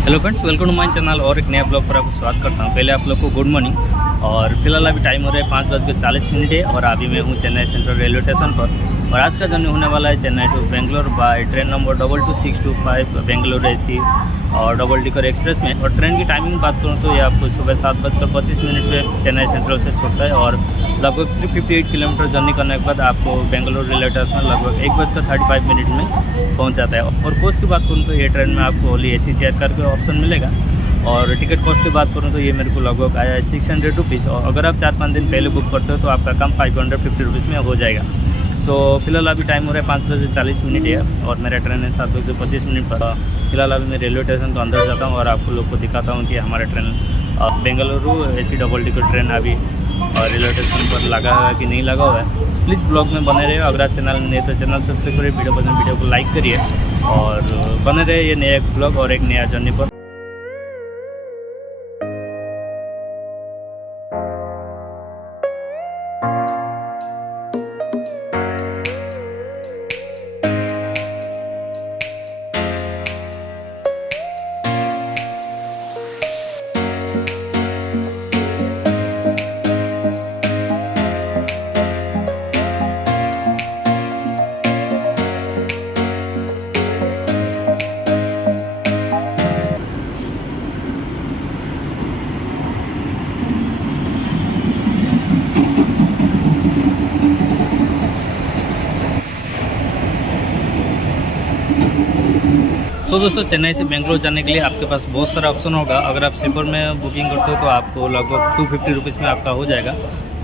Hello friends, welcome to my channel और एक नया ब्लॉग पर आपको स्वागत करता हूं। पहले आप लोग को गुड मॉर्निंग। और फिलहाल अभी टाइम हो रहा है 5:40 है और अभी मैं हूं चेन्नई सेंट्रल रेलवे स्टेशन पर। और आज का जर्नी होने वाला है Chennai to Bangalore by train number 22625 Bangalore AC और डबल डेकर एक्सप्रेस में। और ट्रेन की टाइमिंग बात करूँ तो ये आपको सुबह 7:25 पे चेन्नई सेंट्रल से छोड़ता है और लगभग 358 किलोमीटर जर्नी करने के बाद आपको बेंगलोर रेलवे स्टेशन लगभग 1:35 में पहुंच जाता है। और कोच की बात करूँ तो ये ट्रेन में आपको ओनली एसी चेयर करके ऑप्शन मिलेगा। और टिकट कॉस्ट की बात करूँ तो ये मेरे को लगभग आया है 600 रुपीज़। और अगर आप 4-5 दिन पहले बुक करते हो तो आपका काम 550 रुपीज़ में हो जाएगा। तो फिलहाल अभी टाइम हो रहा है 5:40 है और मेरा ट्रेन है 7:25 पर। फिलहाल अभी मैं रेलवे स्टेशन के अंदर जाता हूँ और आपको लोग को दिखाता हूँ कि हमारा ट्रेन Bengaluru AC double decker train अभी रेलवे स्टेशन पर लगा हुआ है कि नहीं लगा हुआ है। प्लीज़ ब्लॉग में बने रहे। अगर आप चैनल में नए तो चैनल सब्सक्राइब करिए, वीडियो को लाइक करिए और बने रहे ये नया ब्लॉग और एक नया जर्नी पर। तो दोस्तों, चेन्नई से बेंगलोर जाने के लिए आपके पास बहुत सारा ऑप्शन होगा। अगर आप स्लीपर में बुकिंग करते हो तो आपको लगभग 250 रुपीज़ में आपका हो जाएगा।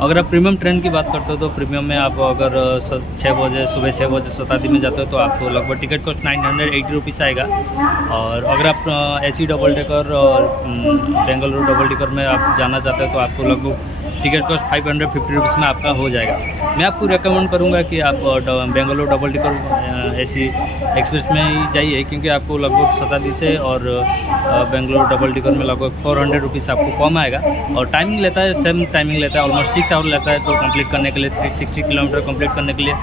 अगर आप प्रीमियम ट्रेन की बात करते हो तो प्रीमियम में आप अगर सुबह 6 बजे शताब्दी में जाते हो तो आपको लगभग टिकट कॉस्ट 980 रुपीज़ आएगा। और अगर आप एसी डबल डेकर और बेंगलुरु डबल डेकर में आप जाना चाहते हो तो आपको लगभग टिकट कॉस्ट 550 रुपीज़ में आपका हो जाएगा। मैं आपको रेकमेंड करूंगा कि आप Bengaluru double decker AC express में ही जाइए, क्योंकि आपको लगभग शताब्दी से और बेंगलुरु डबल डेकर में लगभग 400 रुपीज़ आपको कम आएगा। और टाइमिंग लेता है, सेम टाइमिंग लेता है, ऑलमोस्ट 6 आवर लेता है। तो कंप्लीट करने के लिए 360 किलोमीटर कंप्लीट करने के लिए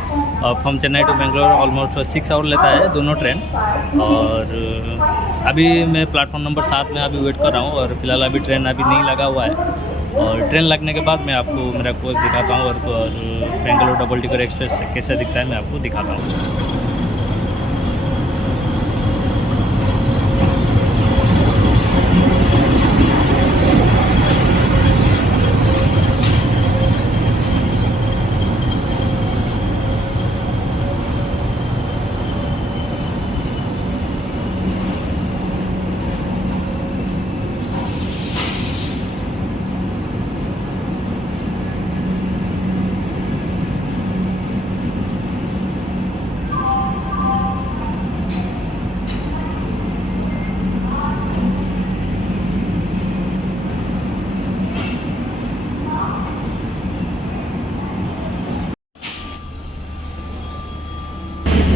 from Chennai to Bangalore almost 6 hour लेता है दोनों ट्रेन। और अभी मैं प्लेटफॉर्म नंबर 7 में अभी वेट कर रहा हूँ और फिलहाल अभी ट्रेन अभी नहीं लगा हुआ है। और ट्रेन लगने के बाद मैं आपको मेरा कोच दिखाता हूँ और बेंगलुरु डबल डेकर एक्सप्रेस कैसे दिखता है मैं आपको दिखाता हूँ।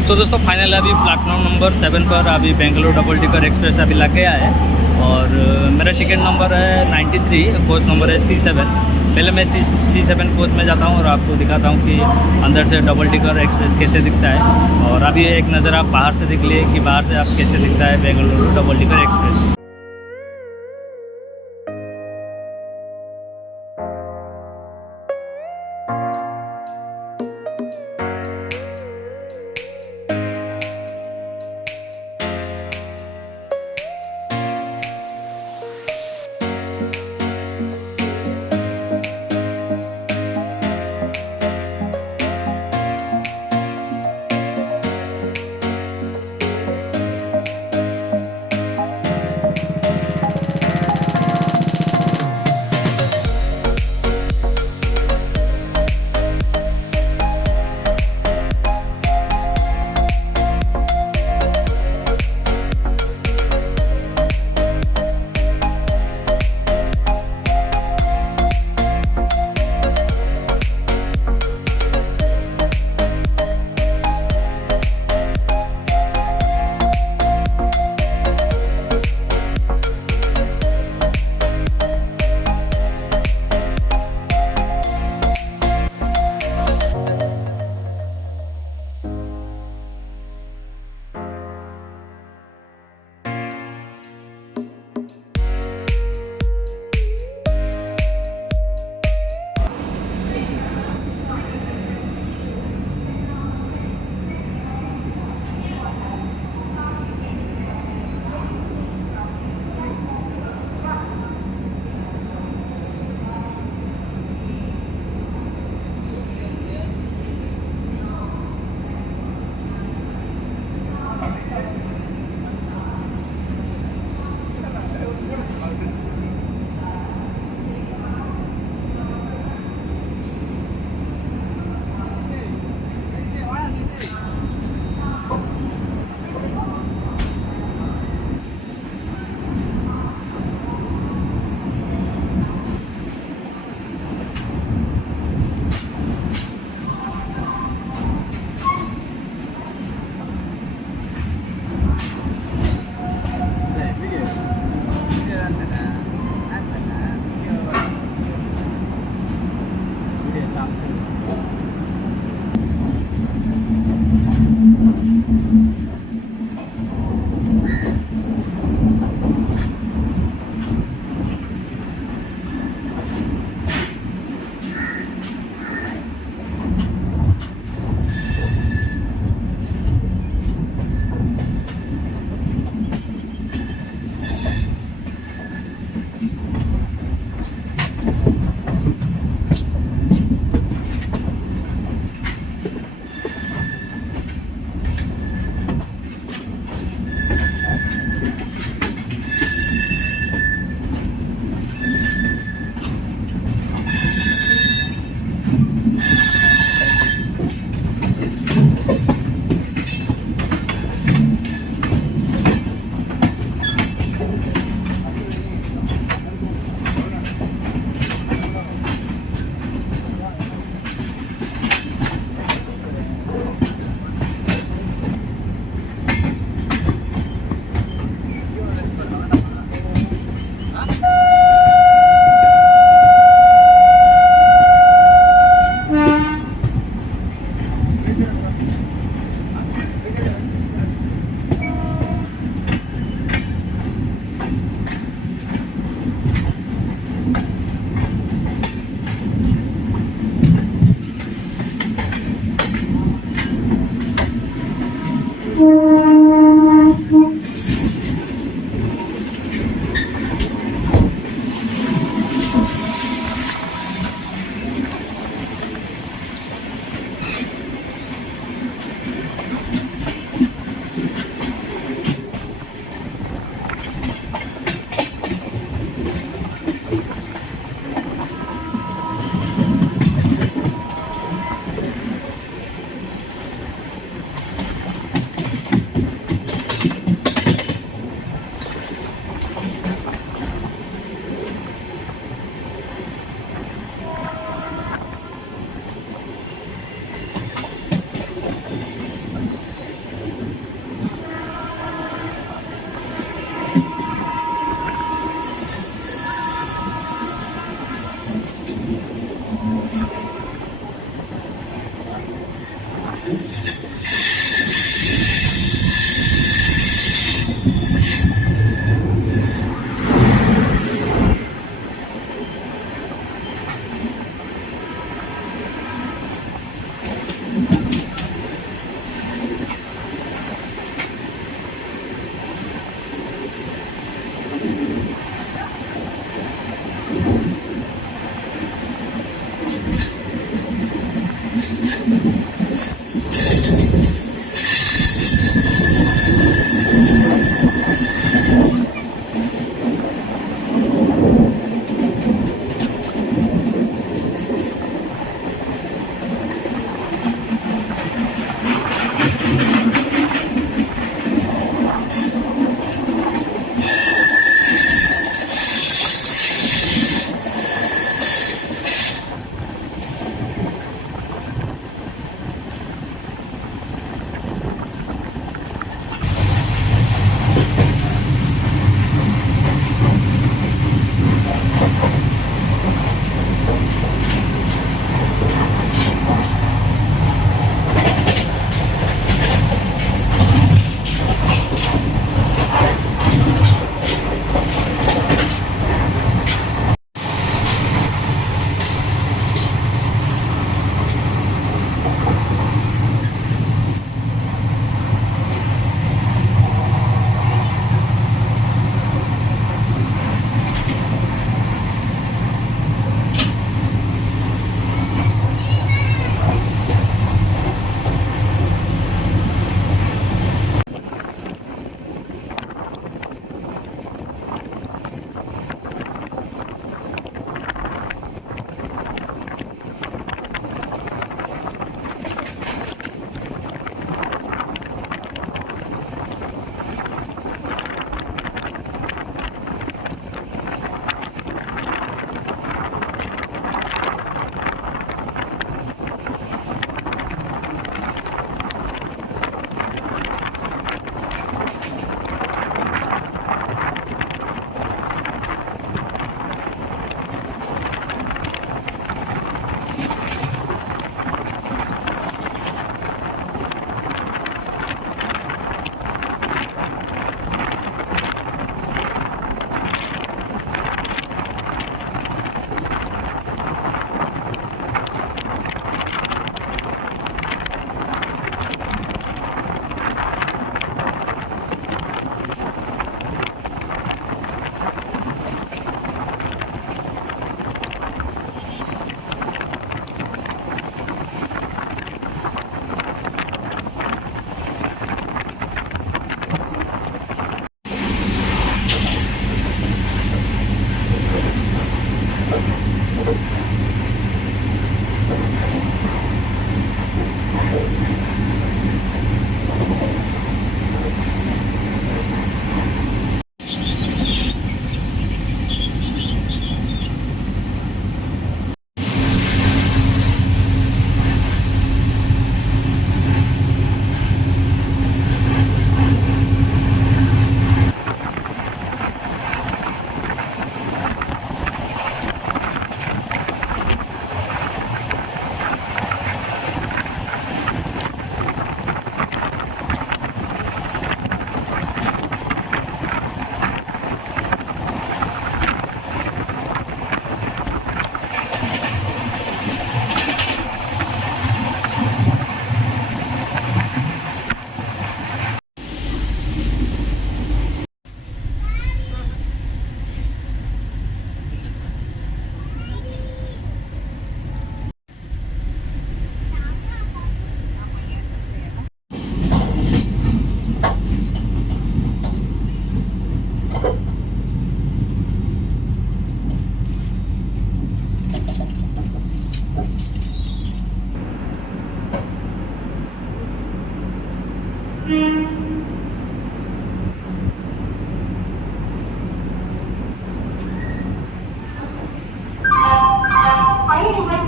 तो दोस्तों, फाइनल अभी प्लेटफॉर्म नंबर 7 पर अभी बेंगलुरु डबल डेकर एक्सप्रेस अभी लग गया है। और मेरा टिकट नंबर है 93, कोच नंबर है C7। पहले मैं C7 कोच में जाता हूँ और आपको दिखाता हूँ कि अंदर से डबल डेकर एक्सप्रेस कैसे दिखता है। और अभी एक नज़र आप बाहर से देख लिए कि बाहर से आप कैसे दिखता है बेंगलुरु डबल डेकर एक्सप्रेस।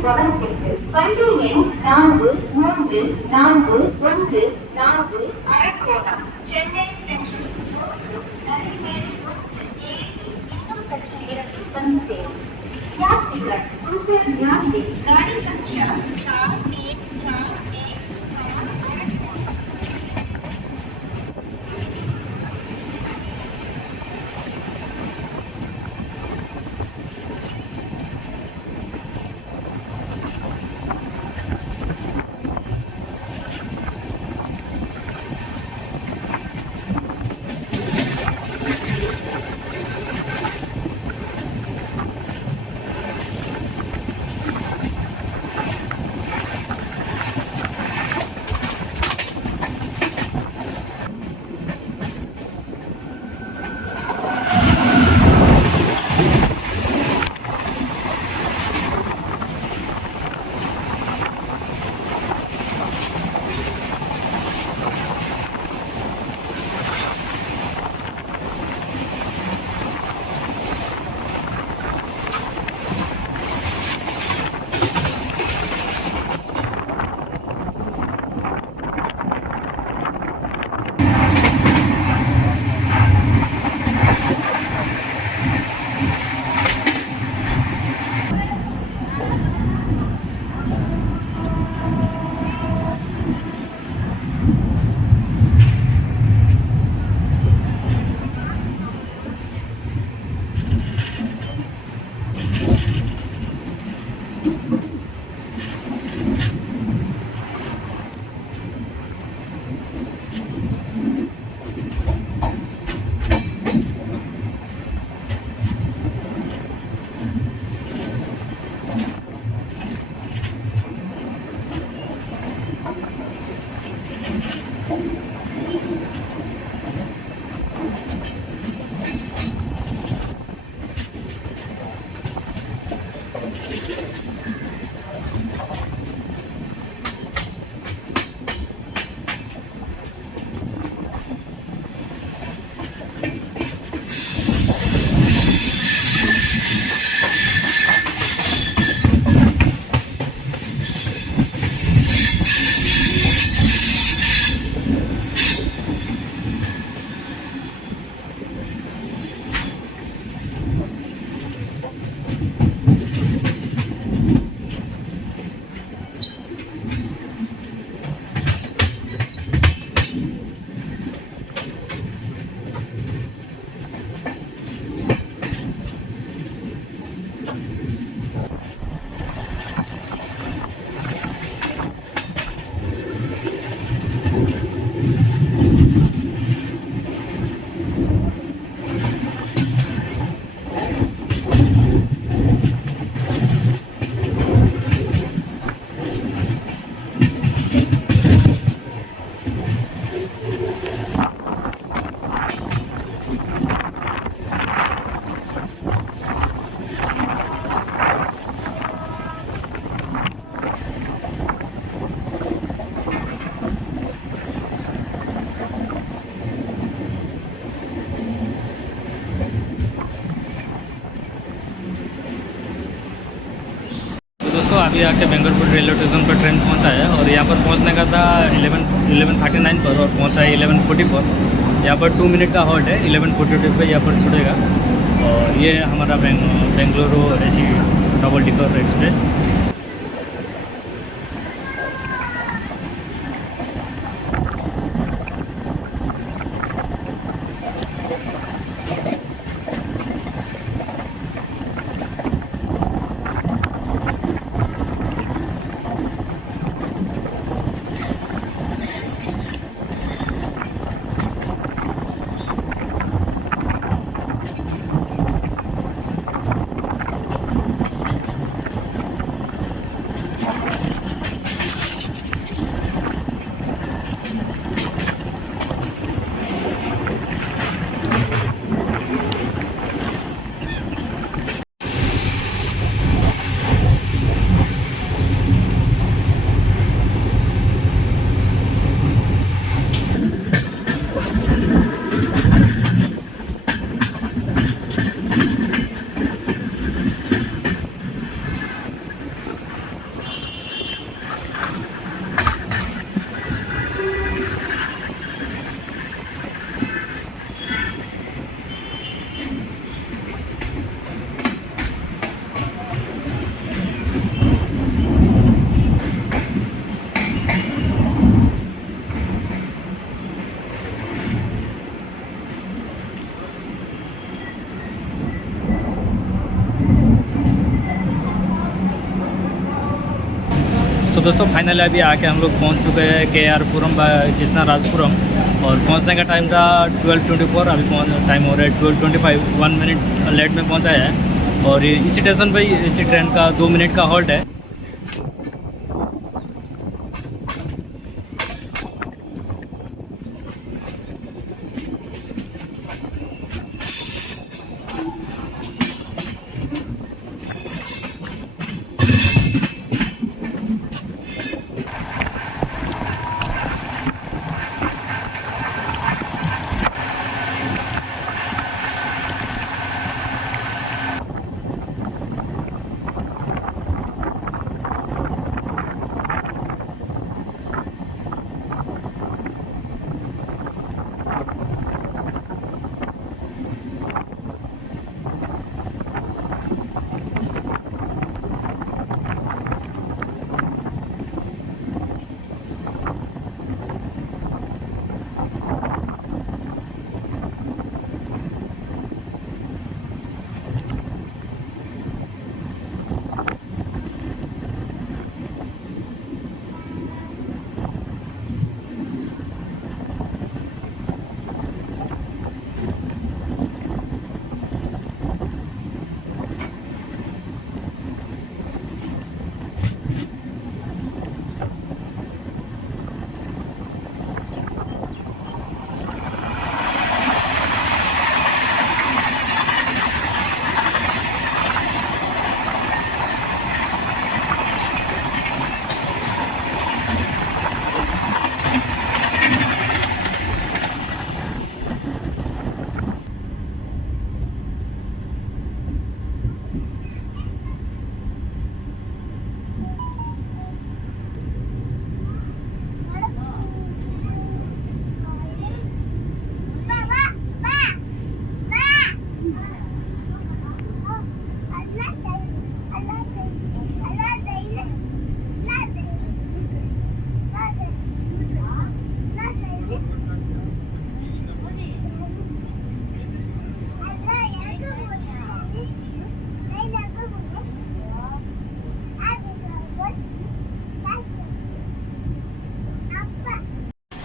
கவனத்திற்கு வண்டி எண் 4341 அரக்கோணம் சென்னை சென்ட்ரல் இன்னும் சற்று நேரத்தில் வந்து சேரும் यात्रीगण कृपया ध्यान दें गाड़ी संख्या 4341 दोस्तों अभी आके बेंगलुरु रेलवे स्टेशन पर ट्रेन पहुंचा है और यहाँ पर पहुंचने का था 11:39 पर और पहुंचा है 11:40 यहाँ पर 2 मिनट का हॉल्ट है। 11:42 पे यहाँ पर छूटेगा और ये हमारा बेंगलुरु एसी डबल डिकर एक्सप्रेस। तो दोस्तों फाइनली अभी आके हम लोग पहुंच चुके हैं KR पुरम कृष्णराजपुरम और पहुंचने का टाइम था 12:24। अभी टाइम हो रहा है 12:25, 1 मिनट लेट में पहुंचा है। और इसी स्टेशन पर इसी ट्रेन का 2 मिनट का हॉल्ट है।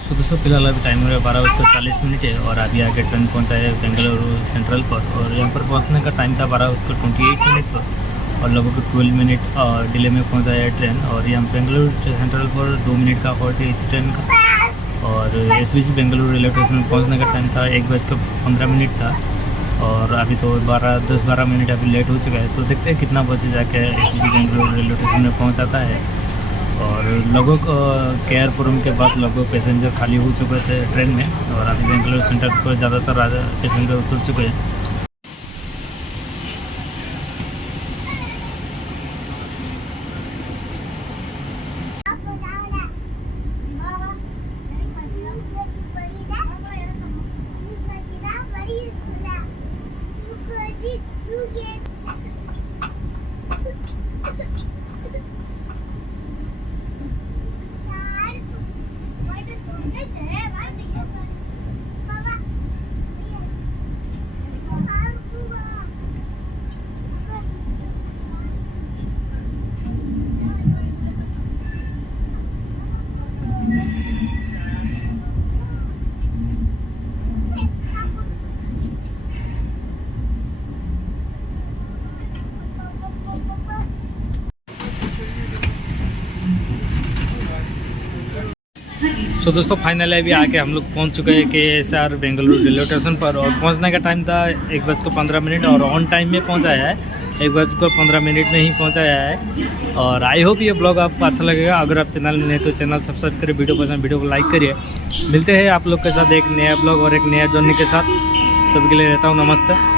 तो दोस्तों फिलहाल अभी टाइम हो रहा है 12:40 है और अभी आगे ट्रेन पहुंचा है बेंगलुरु सेंट्रल पर। और यहाँ पर पहुंचने का टाइम था 12:28 पर और लगभग 12 मिनट डिले में पहुंचा है ट्रेन। और यहाँ बेंगलुरु सेंट्रल पर 2 मिनट का हॉल्ट है इसी ट्रेन का। और SBC बेंगलुरु रेलवे स्टेशन में पहुँचने का टाइम था 1:15 था और अभी तो 10-12 मिनट अभी लेट हो चुका है। तो देखते हैं कितना बजे जाके SBC बेंगलुरु रेलवे स्टेशन में पहुँचाता है। और लगभग KR पुरम के बाद लगभग पैसेंजर खाली हो चुके थे ट्रेन में और अभी बेंगलुरु सेंटर पर ज़्यादातर पैसेंजर उतर चुके हैं। सो दोस्तों फाइनली अभी आके हम लोग पहुंच चुके हैं KSR बेंगलुरु रेलवे स्टेशन पर और पहुंचने का टाइम था 1:15 और ऑन टाइम में पहुंचाया है। 1:15 में ही पहुंचाया है। और आई होप ये ब्लॉग आपको अच्छा लगेगा। अगर आप चैनल में नहीं तो चैनल सब्सक्राइब करिए, वीडियो पसंद वीडियो को लाइक करिए। मिलते हैं आप लोग के साथ एक नया ब्लॉग और एक नया जर्नी के साथ। तब के लिए रहता हूँ नमस्ते।